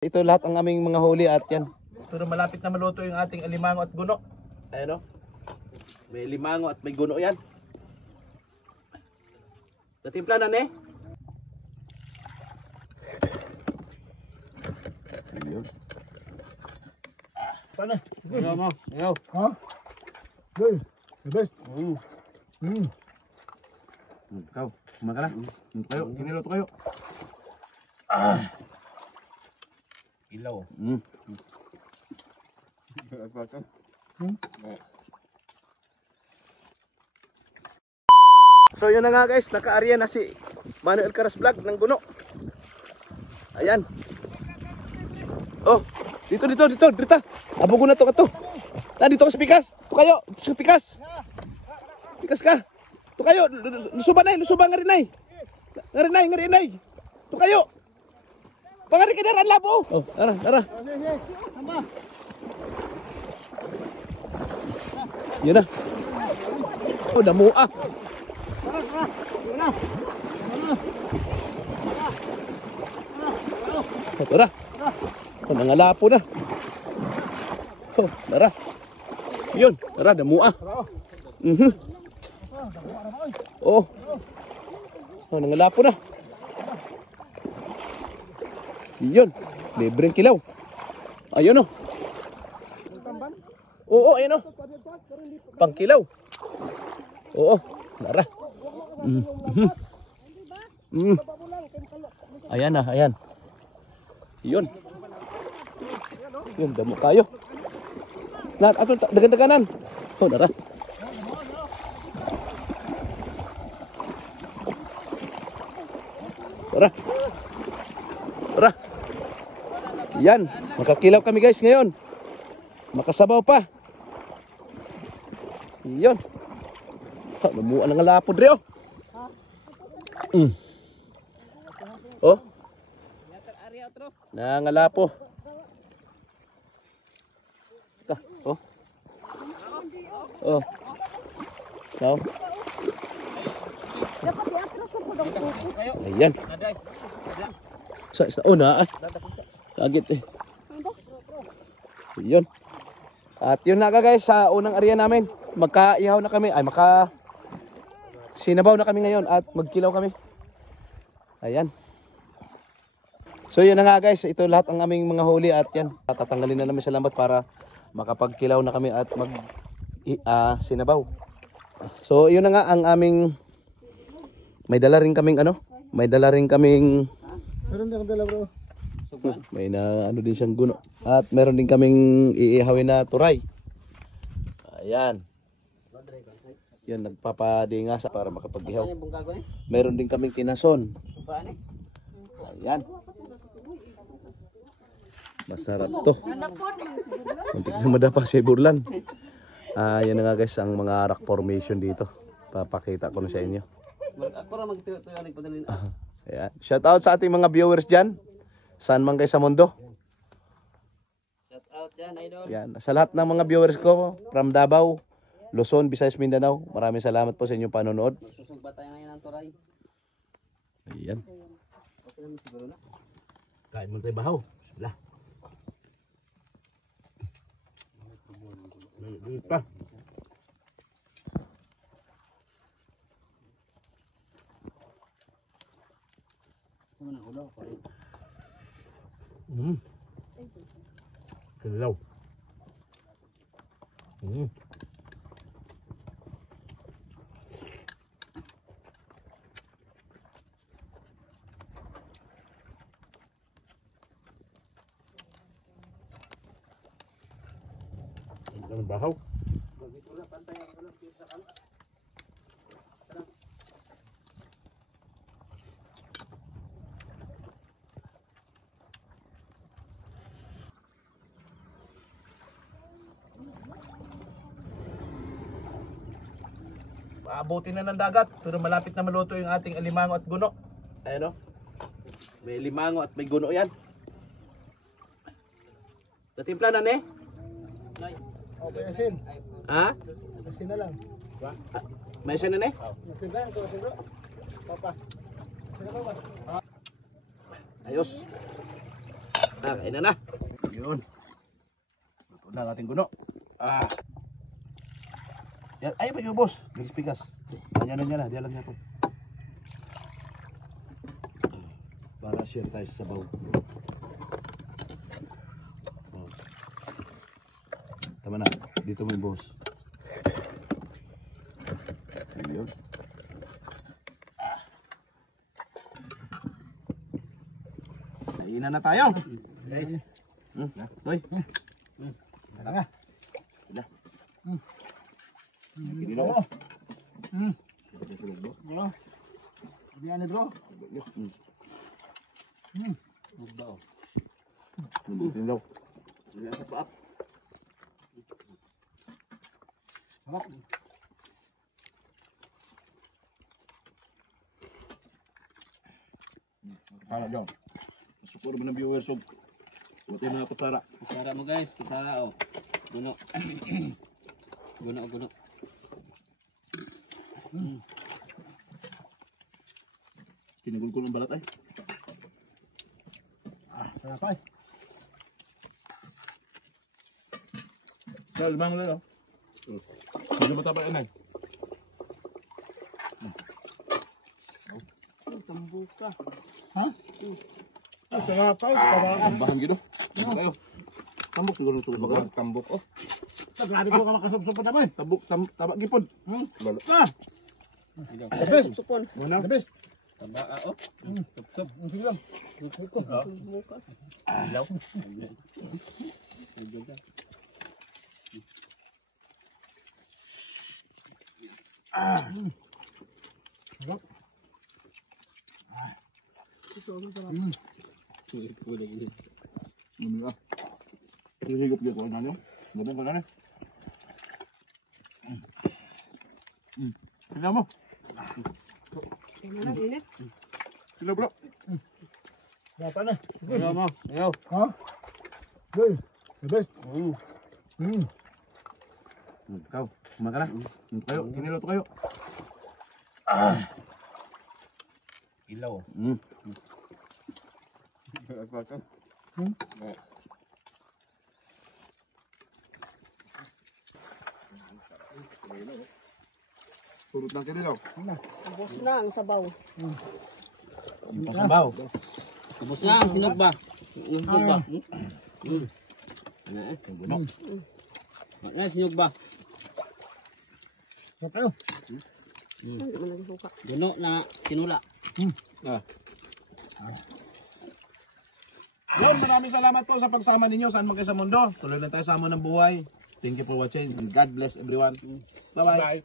Ito lahat ang aming mga huli at yan. Pero malapit na maluto yung ating alimango at guno. Ayan o. May alimango at may guno yan. Natimpla na ne? Ayun. Paano? Ayaw mo. Ayaw. Ha? Good. The best. Ikaw. Kumain ka na. Tayo. Kiniluto kayo. Ilaw. So yun na nga guys, naka-area na si Manuel Caras Vlog ng guno. Ayan. Oh, dito. Abo ko na to kato. Dito ka sa pikas. Ito kayo, sa pikas. Pikas ka. Ito kayo, lusuban nga rin ay. Ito kayo. Pangari ka na labo. Oh, tara. Sama. Yun na. Oh, damua. Tara. Oh, nangalapo na. Oh, tara. Yun, tara, damua. Oh. Oh, nangalapo na. Yun, libreng kilaw. Ayun o. Oo, ayun o. Pangkilaw. Oo, tara. Ayan na, ayan. Yun. Yun, damo kayo. Lahat, ato, dagan-daganan. Oh, tara. Tara. Yan, makakilaw kami guys ngayon. Makasabaw pa. Yan. Namuha ng alapod rin oh. Oh. Nangalapo. Oh. Oh. So. Ayan. Sa una Agit eh. Yun. At yun na guys, sa unang area namin. Magka-ihaw na kami. Ay, sinabaw na kami ngayon at magkilaw kami. Ayan. So yun na nga guys, ito lahat ang aming mga huli at yan. Tatanggalin na namin sa lambat para makapagkilaw na kami at sinabaw. So yun na nga ang aming may dala rin kaming Meron din akong dala bro. May din siyang guno. At meron din kaming iihawin na turay. Ayan. Yan, nagpapadinga para makapag-ihaw. Meron din kaming kinason. Ayan. Masarap to. Muntik na madapa si Burlan. Yan na nga guys ang mga rock formation dito. Papakita ko na sa inyo. Ayan. Shout out sa ating mga viewers dyan. Saan man kayo sa mundo. Shout out dyan, idol. Yan. Sa lahat ng mga viewers ko from Davao, Luzon, Visayas, Mindanao, maraming salamat po sa inyong panonood. Magsusugba tayo ngayon ng turay. Ayan. Okay naman siguro na. Kain mo tayo bahaw. Wala. Dito pa. Sama na ulo ko rin. Kilaw. Ang bahaw. Aabutin na ng dagat pero malapit na maluto yung ating alimango at guno. Ayan o. May alimango at may guno yan. Natimpla na ne? Okay, asin. Ha? Asin na lang. May siya na ne? Asin lang, asin bro. Papa. Asin na ba? Ayos. Kain na. Yun. Luto na ang ating guno. Yan. Ay, pa boss. Bigas-bigas. Kanya na, diyan lang niya po. Para share tayo sa sabaw. Oh. Tama na. Dito mo yung boss. Ayun. Kainan na tayo. Guys. Toy. Tara nga. Hindi na ako. Bro. Ano yan bro? Magba oh. Hindi daw. Wala sa paap. Sarap. Kaya dyan. Masukuro mo ng viewers o buti na kutsara. Kutsara mo guys, kutsara oh. Guno. Guno. Kinagul ko ng balat ay. Sarap ay. Kaya limang ulit o. Hindi mo tapay anay. Tambuka. Ha? Sarap ay. Sarap. Bahan gino. Tayo. Tambok siguro ito. Tambok oh. Grabe ko ka makasubsob pa naman. Tambok, tabak gipon. Balot. The best. The best. Tamba oh. Sup. Sige lang. Tambuka. Ilaw. Ayun ka. Sarap. Kulay ini. Ano nga? Higop dito. Ano nyo? Gabang ko na rin. Sila mo. Sila bro. Sarap na. Ayaw mo. Ayaw. Ha? Good. The best. Ikaw, kumain ka na. Kayo, kiniloto kayo. Ilaw. Turut ng kinilaw. Ubos na ang sabaw. Pasabaw. Tapos na, sinog ba? Sinog ba? Guno. Sinog ba? Sarap tayo. Hindi mo nagsuka. Guno na sinula. Yun, maraming salamat po sa pagsama ninyo saan man kayo sa mundo. Tuloy lang tayo sa amon ng buhay. Thank you for watching and God bless everyone. Bye-bye.